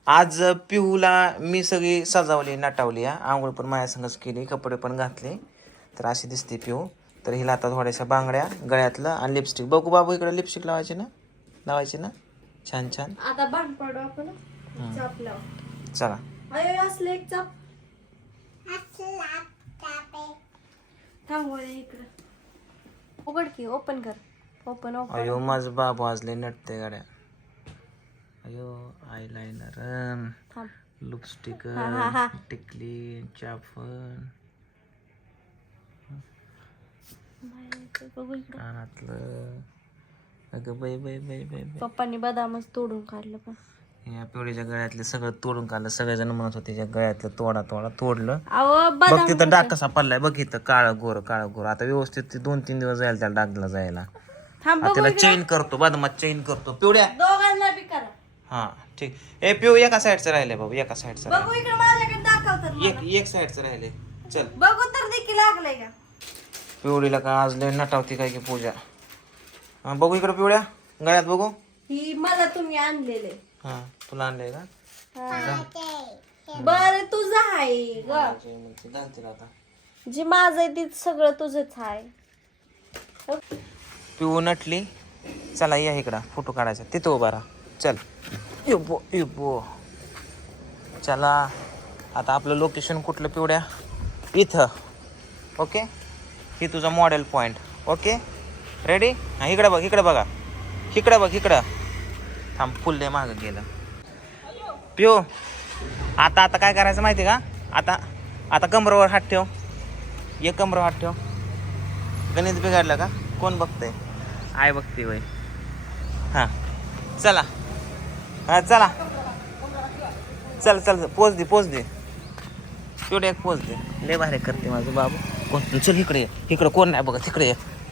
आज पिहूला मी सगळी सजावली नटावली आंघोळ पण माझ्या संगच केली, कपडे पण घातले. तर अशी दिसते पिहू. तर हिला आता थोड्याशा बांगड्या गळ्यातलं आणि लिपस्टिक. बघू बाबू इकडे लिपस्टिक लावायची ना छान छान. आता बांध पडू आपण. चाप लाव. चला अरे असले एक चाप थांबव इकडं. उघड की, ओपन कर. Open open. अयो माझं बाबू आजले नटते गाड्या. अयो आयलाइनर, लिपस्टिक, टिकली, चाफन, कानातलं. अगं बाई बाई बाई बाई. पप्पांनी बदामच तोडून काढलं पण. या पिवळीच्या गळ्यातले सगळं तोडून काढलं. सगळेजण म्हणत होते त्या गळ्यातलं तोडलं. अहो बघ बदाम तिथं डाग कसा पडलाय, बघ इथं काळ गोर. आता व्यवस्थित 2-3 दिवस जायला त्याला डागला जायला. थांब त्याला चेन करतो, बदामात चेन करतो पिवड्या. दोघांना बी करा. हा ठीक. ए पिऊ एका साईडचं राहिले बाबू, एका साईडचं बघू इकडे माझ्याकडे दाखवतात. एक साईडचं राहिले. चल बघू तर देखील लागलंय का. पिवळीला का आज लय नटावती काय की पूजा. हा बघू इकडे पिवळ्या गळ्यात बघू. ही मला तुम्ही आणलेले. हा तुला आणलंय का? बर तुझं आहे ग. घालतील आता. जे माझं आहे ते सगळं तुझंच आहे. पिऊ नटली. चला या इकडं फोटो काढायचा. तिथं उभा राहा. चल युबो. चला आता आपलं लोकेशन कुठलं पिवड्या? इथं. ओके, ही तुझा मॉडेल पॉईंट. Okay ready? हां इकडं बघ, इकडं थांब. फुल दे मागं गेलं. पिऊ आता काय करायचं माहिती आहे का? आता कमरेवर हात ठेव. कमरेवर हात ठेव. गणित बिघडलं का? कोण बघतंय? आय बघते वय. हां चला. हां चला. चल पोच दे. तेवढे एक पोच दे. लय भारी करते माझं बाबू. कोण? चल इकडे कोण नाही बघत. इकडे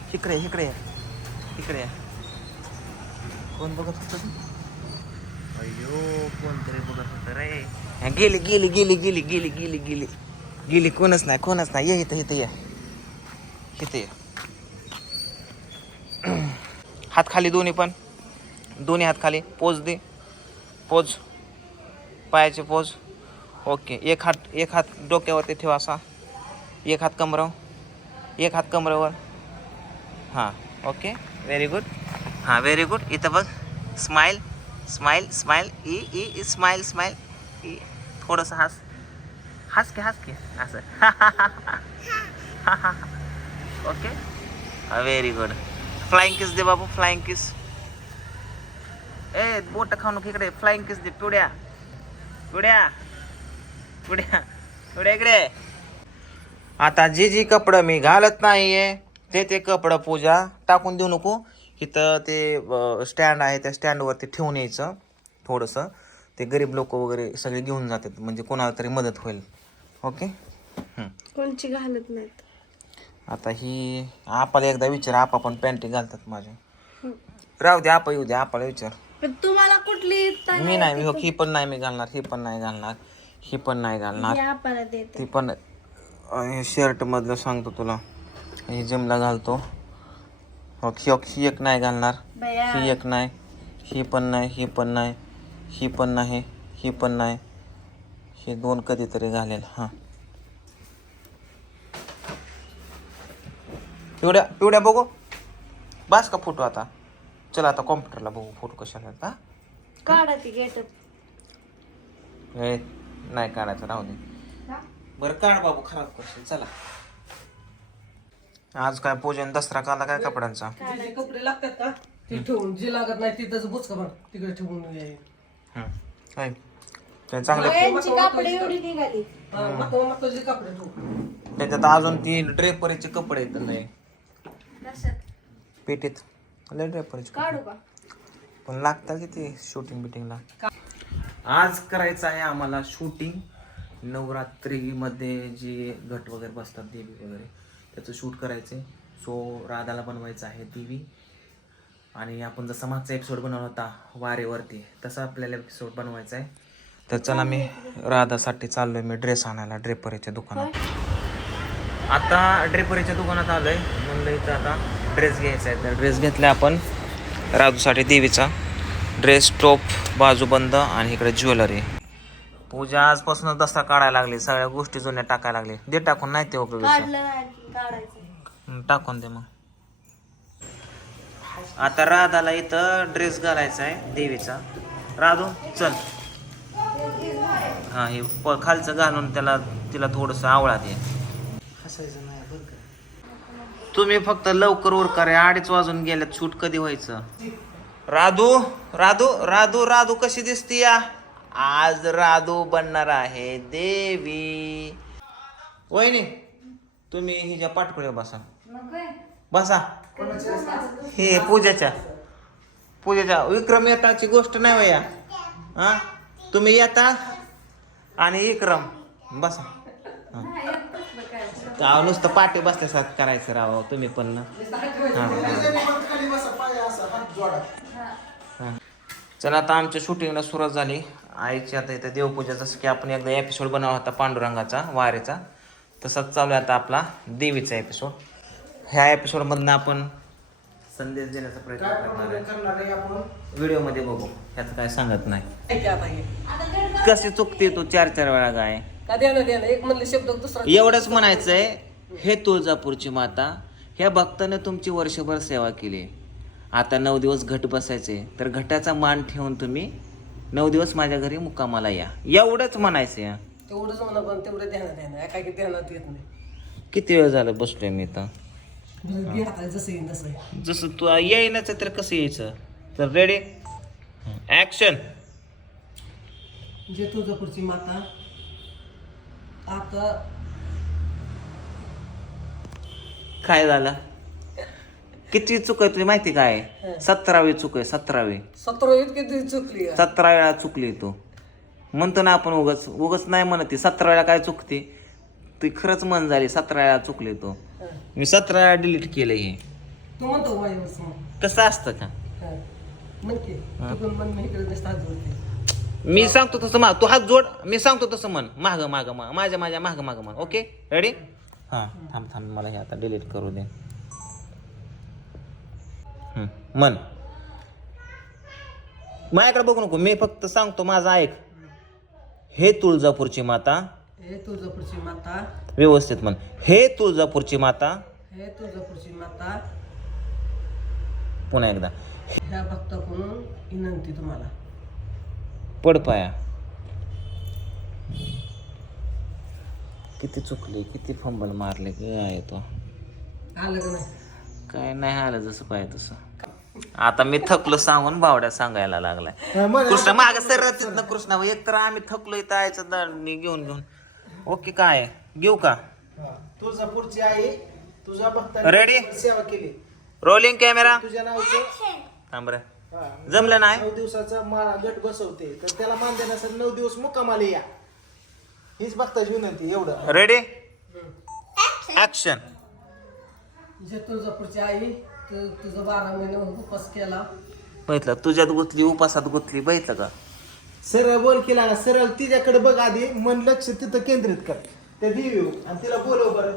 ये. कोण बघत होतं? अय्यो कोणतरी बघत होतं रे. गेली. कोणच नाही. ये इथं ये. हात खाली दोन्ही हात खाली. पोज दे. पायाचे पोज. ओके. एक हात डोक्यावरती ठेवा असा. एक हात कमरेवर. हां ओके व्हेरी गुड. इथं बघ. स्माइल. E smile. ई थोडंसं हास के असं. Okay very good. Flying kiss दे बाबू. Flying kiss. ए बोट खाऊ नको. इकडे फ्लाइंग किस दे. पिवड्या इकडे. आता जी कपडं मी घालत नाहीये ते कपडं पूजा टाकून देऊ नको. इथं ते स्टँड आहे, त्या स्टँडवरती ठेवून यायचं. थोडंसं ते गरीब लोक वगैरे सगळे घेऊन जातात, म्हणजे कोणाला तरी मदत होईल. ओके. कोणची घालत नाहीत. आता ही आपाला एकदा विचार. आपा पण पॅन्टी घालतात माझे. राहू दे, आपा येऊ दे. आपाला विचार. पण तुम्हाला कुठली मी नाही. ही पण नाही मी घालणार. ही पण नाही घालणार. आपल्याला देते. ती पण शर्ट मधलं सांगतो तुला. ही जिमला घालतो. ही एक नाही घालणार. ही एक नाही. ही पण नाही. ही 2 कधीतरी घालेल. हां पिवड्या बघू. बास का फोटो आता? चला आता कॉम्प्युटरला बघू फोटो कशा आहेत. काढा ती गेटअप. नाही काढायचं, राहू दे. बरं काढ बाबू, खराब करशील. चला आज काय पूजन दसरा काला काय कपड्यांचा. कपडे लागतात का ती ठेवून, जे लागत नाही तिथंच बुचका बघ तिकडे ठेवून कपडे एवढी निघाली. कपडे ठेवू. त्याच्यात अजून 3 ड्रेपरीचे कपडे येत नाही पेटीत. लय ड्रेपरीचे काढू का? पण लागतात की ते शूटिंगला. आज करायचं आहे आम्हाला शूटिंग. नवरात्रीमध्ये जे घट वगैरे बसतात देवी वगैरे, त्याचं शूट करायचं आहे. सो राधाला बनवायचं आहे देवी. आणि आपण जसा मागचा एपिसोड बनवला होता वारेवरती, तसा आपल्याला एपिसोड बनवायचा आहे. तर चला मी राधासाठी चाललोय. मी ड्रेस आणायला ड्रेपरीच्या दुकानात. आता ड्रेपरीच्या दुकानात आलोय. म्हणलं इथं आता ड्रेस घ्यायचा आहे. तर ड्रेस घेतला आपण राधूसाठी देवीचा ड्रेस, टॉप, बाजूबंद आणि इकडे ज्वेलरी. पूजा आजपासूनच दसरा काढायला लागली, सगळ्या गोष्टी जुन्या टाकायला लागली. दे टाकून, नाही ते उपयोगी काढलं नाही आणखी, काढायचं. टाकून दे मग. आता राधाला इथं ड्रेस घालायचा आहे देवीचा. राधू चल. हा हे खालचं घालून तिला थोडस आवळा दे. हसायचं नाही बरं का. तुम्ही फक्त लवकर उरका रे, 2:30 वाजून गेल्यात. शूट कधी व्हायचं? राधू राधू राधू राधू कशी दिसती या? आज राधू बनणार आहे देवी. वहिनी तुम्ही हिच्या पाठपुढे बसा. बसा. हे पूजाच्या विक्रम येताची गोष्ट नाही वया. हा तुम्ही येता आणि विक्रम बसा. हा. नुसतं पाठी बसल्यासारखं करायचं राव तुम्ही पण ना. चला आता आमच्या शूटिंगला सुरुवात झाली. आईची आता इथं देवपूजा, जसं की आपण एकदा एपिसोड बनवला होता पांडुरंगाचा वारीचा, तसाच चालू आहे आता आपला देवीचा एपिसोड. ह्या एपिसोडमधनं आपण संदेश देण्याचा प्रयत्न करणार आहे. व्हिडिओमध्ये बघू, ह्याचं काय सांगत नाही. कसे चुकते तू 4-4 वेळा गाय का द्या ना एक म्हणले शब्द दुसरा. एवढंच म्हणायचंय, हे तुळजापूरची माता, ह्या भक्ताने तुमची वर्षभर सेवा केली. आता 9 दिवस घट बसायचे, तर घटाचा मान ठेवून तुम्ही 9 दिवस माझ्या घरी मुक्कामाला या. एवढंच म्हणायचं या. तेवढंच म्हणा, पण तेवढं ध्यानात काय की ध्यानात येत नाही. किती वेळ झालं बसलोय मी तर. जसं येईन तसं. जसं तू येईनाच तर कसं यायचं? तर रेडी ऍक्शन. जे तुळजापूरची माता आता काय झालं? किती चूक आहे तुझी माहिती काय? 17वी चूक आहे. 17वी 17 किती चुकली. 17 वेळा चुकली तू. म्हणतो ना आपण उगच नाही म्हणत ती. 17 वेळा काय चुकते ती खरंच मन झाली. 17 वेळा चुकली तू. मी 17 वेळा डिलीट केलं. हे तू म्हणतो माझ्यावर कसं असतं का? म्हणते तू पण मन इकडे नसतात जोडते. मी सांगतो तसं तू हात जोड. मी सांगतो तसं म्हण. माग माग माझ्या माग माग म्हण. Okay ready? हां थांब मला हे आता डिलीट करू दे. मन माझ्याकडे बघू नको, मी फक्त सांगतो माझं ऐक. हे तुळजापूरची माता. हे तुळजापूरची माता. व्यवस्थित म्हण. हे तुळजापूरची माता. हे तुळजापूरची माता. पुन्हा एकदा. ह्या भक्ताकडून विनंती तुम्हाला. पडपाया. किती चुकले, किती फंबल मारले काय तो. आलं का नाही? काय नाही आलं जसं पाहिजे तसं. आता मी थकलो सांगून बावड्या सांगायला लागलाय. कृष्णा माग सरत ना कृष्णा. एक तर आम्ही थकलो इथं यायचं घेऊन. ओके काय घेऊ का? तुळजापूरची आई तुझ्या भक्तांनी रेडी? सेवा केली. Rolling camera. तुझ्या नावाचं थांब रे. जमलं नाही. 9 दिवसाचा माळा गट बसवते, तर त्याला मान देण्यासाठी 9 दिवस मुक्कामाला या. हीच भक्ताची विनंती. एवढं रेडी ऍक्शन. जे तुळजापूरची आई तुझं 12 महिने उपास केला. बघितलं तुझ्यात गुतली, उपासात गुतली. बघितलं का? सरळ बोल केला ना. सरळ तिच्याकडे बघ आधी. मन लक्ष तिथं केंद्रित कर त्या देवी आणि तिला बोलव बरं.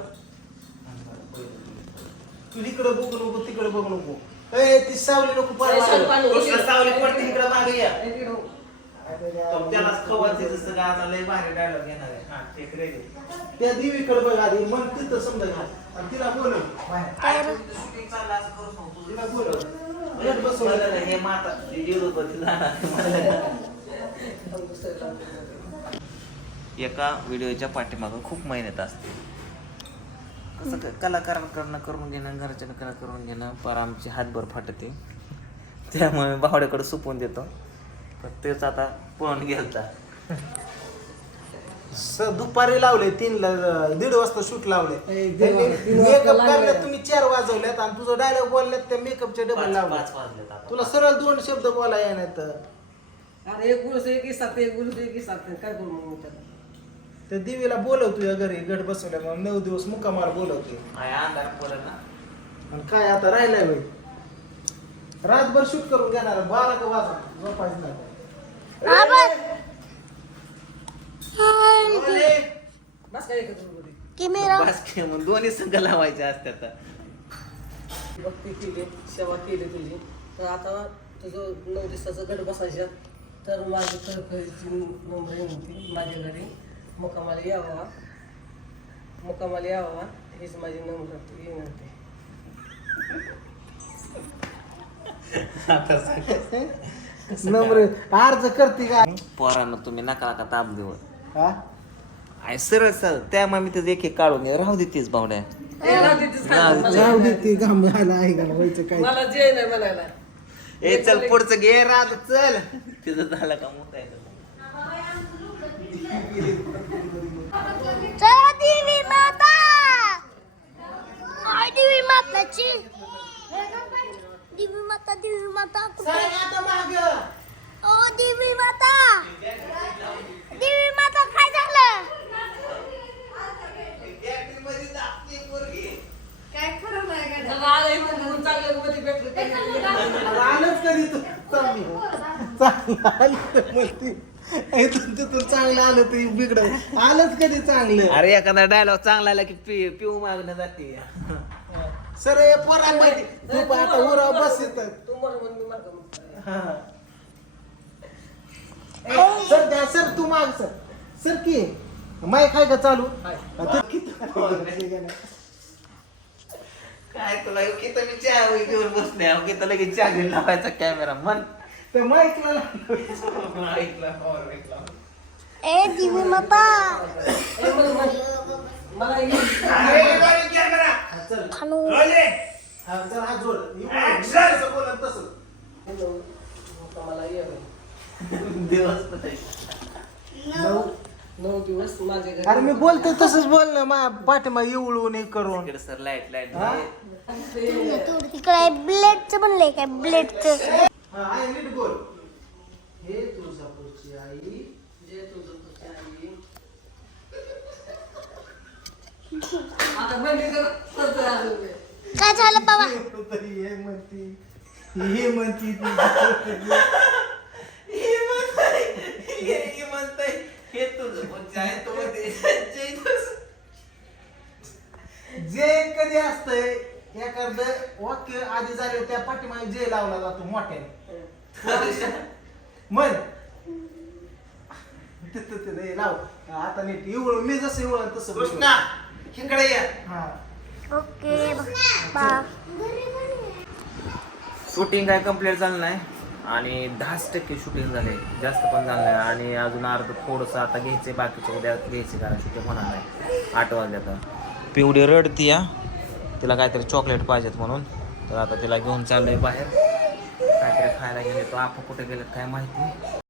तू इकडे बघू नको, तिकडे बघू नको. ती सावली नको सावली पडते इकडे मागे या. त्यालाच खवायचे जसं गाणं लय भारी डायलॉग घेणार आहे. हा ठीक रेडी. त्या देवीकडे बघ आधी. मन तिथं समजा घाल आणि तिला बोलव. शूटिंग चाललं असं करू नको. तिला बोलव. गट बसवलं. हे माता एका व्हिडिओच्या पाठीमागं खूप मेहनत असते. कसं कलाकारांकडनं करून घेणं, घरच्यांना कला करून घेणं, पर आमची हातभर फाटते. त्यामुळे बावड्याकडे सुपवून देतो. पण तेच आता पळून गेलता. दुपारी लावले 3ला 1:30 वाजता शूट लावले. मेकअप करण्यात तुम्ही 4 वाजवल्यात आणि तुझं डायलॉग बोलल्यात त्या मेकअपचे डबल लावले. 5 वाजले आता. तुला सरळ 2 शब्द बोलाय नाही तर. अरे एक गुरुस एक साथ काय बोलू मग त्याला. त्या देवीला बोलव तुझ्या घरी गट बसवल्या मग 9 दिवस मुक्कामाला बोलवते. अंधार पडेल ना. आणि काय आता राहिलाय बाई. रातभर शूट करून घेणार. 12 का वाजता झोपायचं नाही. बस काय बस की मग दोन्ही संघ लावायचे असतात. भक्ती केली, सेवा केली तुझी, तर आता तुझं 9 दिवसाचं गट बसायच्या. तर माझी खळखळीची नम्र विनंती, माझ्या घरी मुक्कामाला यावा हीच माझी नम्र विनंती. नम्र अर्ज करते का पोरांना तुम्ही नका नका ताप देऊ. हा? आय सरळ सरळ त्या मामी तर एक काढून ये. राहू दे तीच बावड्या. जाऊ दे ते घाम घाला आहे का व्हायचं काय मला जे नाही म्हणायला. ए चल पुढचं घे राज चल. तिचं झालं का मोठा आहे. चला देवी माता. आय देवी माताची. देवी माता, देवी माता कुठे? आता मागं. ओ देवी माता. देवी माता काय झालं? आलंच कधी तू चांगलं आलं म्हणते इथून तिथून चांगलं आलं तरी बिघड आलंच कधी चांगलं. अरे एखादा डायलॉग चांगला आला की पिऊ मागणं जाते. सर हे पोरांमध्ये तू पण आता उरा बस येत तू म्हणून मी मागं. सर द्या सर तू माग सर की माईक आहे का चालू तू किती काय तुला किती मी चहा घेऊन बसले की लगेच चहा घेऊन लावायचा कॅमेरा मन तर माईकला ए देवी माता. मला खानू. चल हात जोड जसं बोलत तसं मुक्कामाला यावं. नऊ 9 दिवस माझ्या घरी. अरे मी बोलतो तसंच बोल ना मा पाठीमा येऊळून हे करून सर लाईट लाईट हा? इकडे ब्लेडचं बनलंय काय ब्लेडचं. हा, आहे नीट बोल हे तुळजापूरची आई जे तुझं आई. आता म्हणली तर करतोय अजून मी. काय झालं बाबा? तरी हे म्हणती हे म्हणती हे तुझं जे कधी असतंय एखादं वाक्य आधी झाले त्या पाठीमागे जे लावला जातो मोठ्याने म्हण ते लाव आता नीट इवळ मी जसं इवळ तसं कृष्णा इकडे या. हा ओके बा. शूटिंग काय कम्प्लीट झालं नाही आणि 10% शूटिंग झाले, जास्त पण झालं नाही. आणि अजून अर्ध थोडंसं आता घ्यायचं बाकीचं उद्या घ्यायचे कारण शूटिंग होणार नाही. 8 वाजले आता. पिवडी रडती या, तिला काहीतरी चॉकलेट पाहिजेत म्हणून. तर आता तिला घेऊन चाललोय बाहेर काहीतरी खायला गेले. तो आपण कुठे गेलेत काय माहिती.